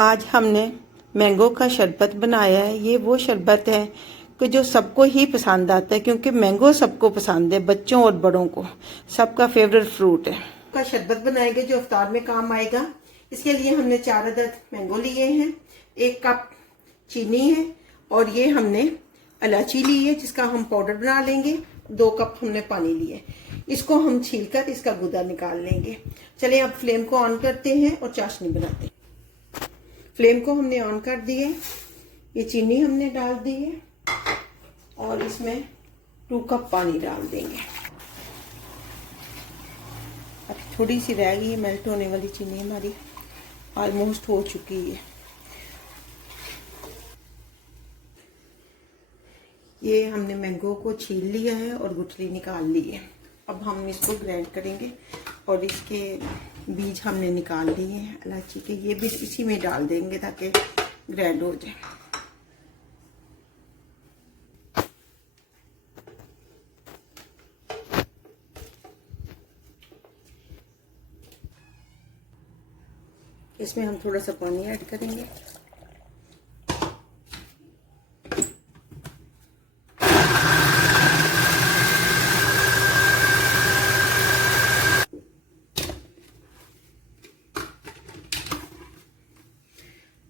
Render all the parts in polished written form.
आज हमने मैंगो का शरबत बनाया है। ये वो शरबत है कि जो सबको ही पसंद आता है, क्योंकि मैंगो सबको पसंद है, बच्चों और बड़ों को सबका फेवरेट फ्रूट है। का शरबत बनाएंगे जो इफ्तार में काम आएगा। इसके लिए हमने 4 अदद मैंगो लिए हैं, 1 कप चीनी है और ये हमने इलायची ली है जिसका हम पाउडर बना लेंगे। 2 कप हमने पानी लिए। इसको हम छीलकर इसका गुदा निकाल लेंगे। चलिए अब फ्लेम को ऑन करते हैं और चाशनी बनाते हैं। फ्लेम को हमने ऑन कर दिए। ये चीनी हमने डाल दी है और इसमें 2 कप पानी डाल देंगे। अब थोड़ी सी रह गई है मेल्ट होने वाली चीनी, हमारी ऑलमोस्ट हो चुकी है। ये हमने मैंगो को छील लिया है और गुठली निकाल ली है। अब हम इसको ग्राइंड करेंगे और इसके बीज हमने निकाल लिए हैं इलायची के, ये भी इसी में डाल देंगे ताकि ग्राइंड हो जाए। इसमें हम थोड़ा सा पानी ऐड करेंगे।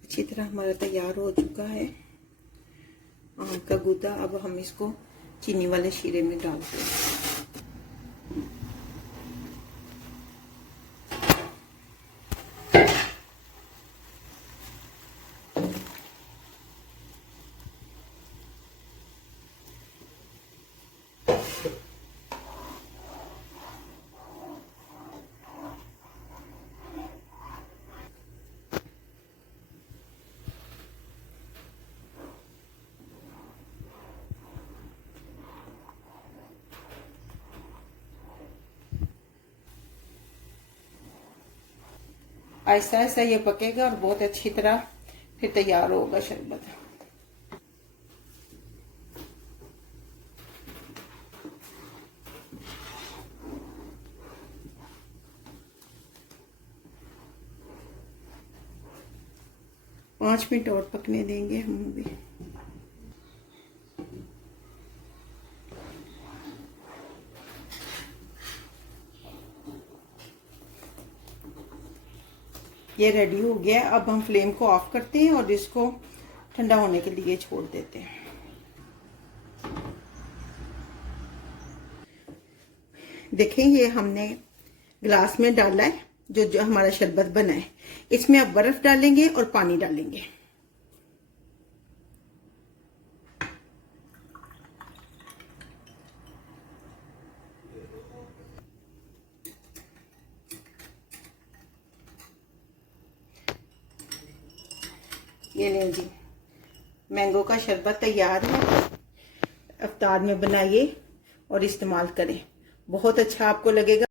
अच्छी तरह हमारा तैयार हो चुका है आम का गूदा। अब हम इसको चीनी वाले शीरे में डालते हैं। ऐसा ऐसा ये पकेगा और बहुत अच्छी तरह फिर तैयार होगा शरबत। पाँच मिनट और पकने देंगे हम भी। ये रेडी हो गया। अब हम फ्लेम को ऑफ करते हैं और इसको ठंडा होने के लिए छोड़ देते हैं। देखें ये हमने ग्लास में डाला है जो हमारा शरबत बना है। इसमें अब बर्फ डालेंगे और पानी डालेंगे। ये लें जी, मैंगो का शरबत तैयार है। इफ्तार में बनाइए और इस्तेमाल करें, बहुत अच्छा आपको लगेगा।